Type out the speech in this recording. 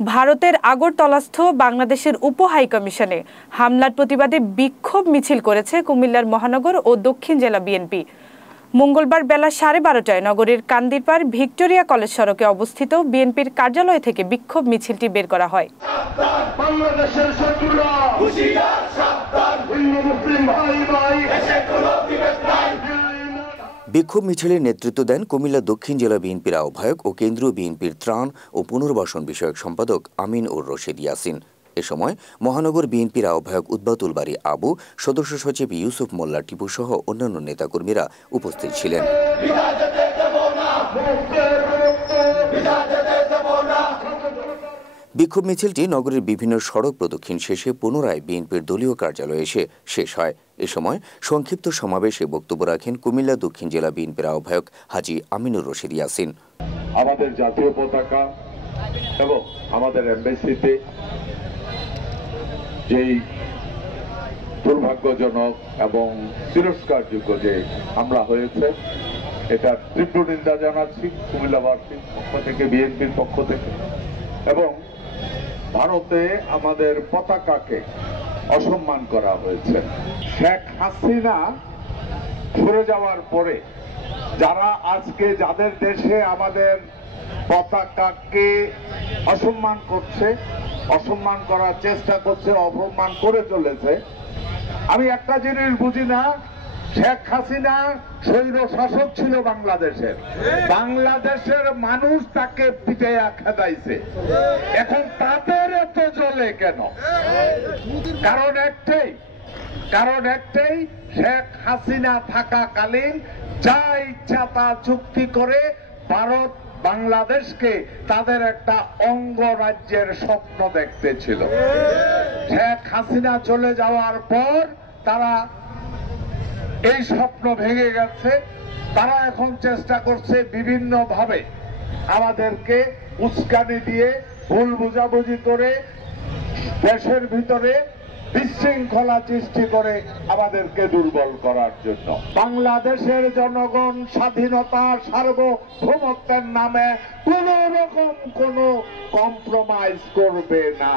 ভারতের আগরতলাস্থ বাংলাদেশের উপ হাইকমিশনে হামলার প্রতিবাদে বিক্ষোভ মিছিল করেছে কুমিল্লার মহানগর ও দক্ষিণ জেলা বিএনপি। মঙ্গলবার বেলা 12:30টায় নগরীর কান্দিরপাড় ভিক্টোরিয়া কলেজ সড়কে অবস্থিত বিএনপির কার্যালয় থেকে বিক্ষোভ মিছিলটি বের করা হয়। বিক্ষোভ মিছিলের নেতৃত্ব দেন কুমিল্লা দক্ষিণ জেলা বিএনপির আহ্বায়ক ও কেন্দ্রীয় বিএনপির ত্রাণ ও পুনর্বাসন বিষয়ক সম্পাদক আমিন উর রশিদ ইয়াসিন। এ সময় মহানগর বিএনপির আহ্বায়ক উদ্বাতুল বারী আবু, সদস্য সচিব ইউসুফ মোল্লা টিপু সহ অন্যান্য নেতাকর্মীরা উপস্থিত ছিলেন। বিক্ষোভ মিছিলটি নগরীর বিভিন্ন সড়ক প্রদক্ষিণ শেষে পুনরায় বিএনপির দলীয় কার্যালয়ে এসে শেষ হয়। এ সময় সংক্ষিপ্ত সমাবেশে বক্তব্য রাখেন কুমিল্লা দক্ষিণ জেলা বিএনপির আহ্বায়ক হাজী আমিনুর রশিদ ইয়াসিন। আমাদের জাতীয় পতাকা এবং আমাদের এমবেসিতে যেই দুর্ভাগ্যজনক এবং তিরস্কারযোগ্য যে হামলা হয়েছে, এটা তীব্র নিন্দা জানাচ্ছি কুমিল্লাবাসীর পক্ষ থেকে, বিএনপির পক্ষ থেকে। এবং ভারতে আমাদের পতাকাকে অসম্মান করা হয়েছে। শেখ হাসিনা সরে যাওয়ার পরে যারা আজকে যাদের দেশে আমাদের পতাকাকে অসম্মান করছে, অসম্মান করার চেষ্টা করছে, অপমান করে চলেছে, আমি একটা জিনিস বুঝি না। শেখ হাসিনা স্বৈর শাসক ছিল বাংলাদেশের, বাংলাদেশের মানুষ তাকে পিটাইয়া খেদাইছে। এখন তাদের এত জ্বলে কেন? কারণ একটাই, শেখ হাসিনা থাকাকালীন যা ইচ্ছা তা চুক্তি করে ভারত বাংলাদেশকে তাদের একটা অঙ্গরাজ্যের স্বপ্ন দেখতে ছিল। শেখ হাসিনা চলে যাওয়ার পর তারা এই স্বপ্ন ভেঙে গেছে। তারা এখন চেষ্টা করছে বিভিন্ন ভাবে আমাদেরকে উস্কানি দিয়ে, ভুল বুঝাবুঝি করে, দেশের ভিতরে বিশৃঙ্খলা সৃষ্টি করে আমাদেরকে দুর্বল করার জন্য। বাংলাদেশের জনগণ স্বাধীনতা, সার্বভৌমত্বের নামে কোন রকম কোন কম্প্রোমাইজ করবে না।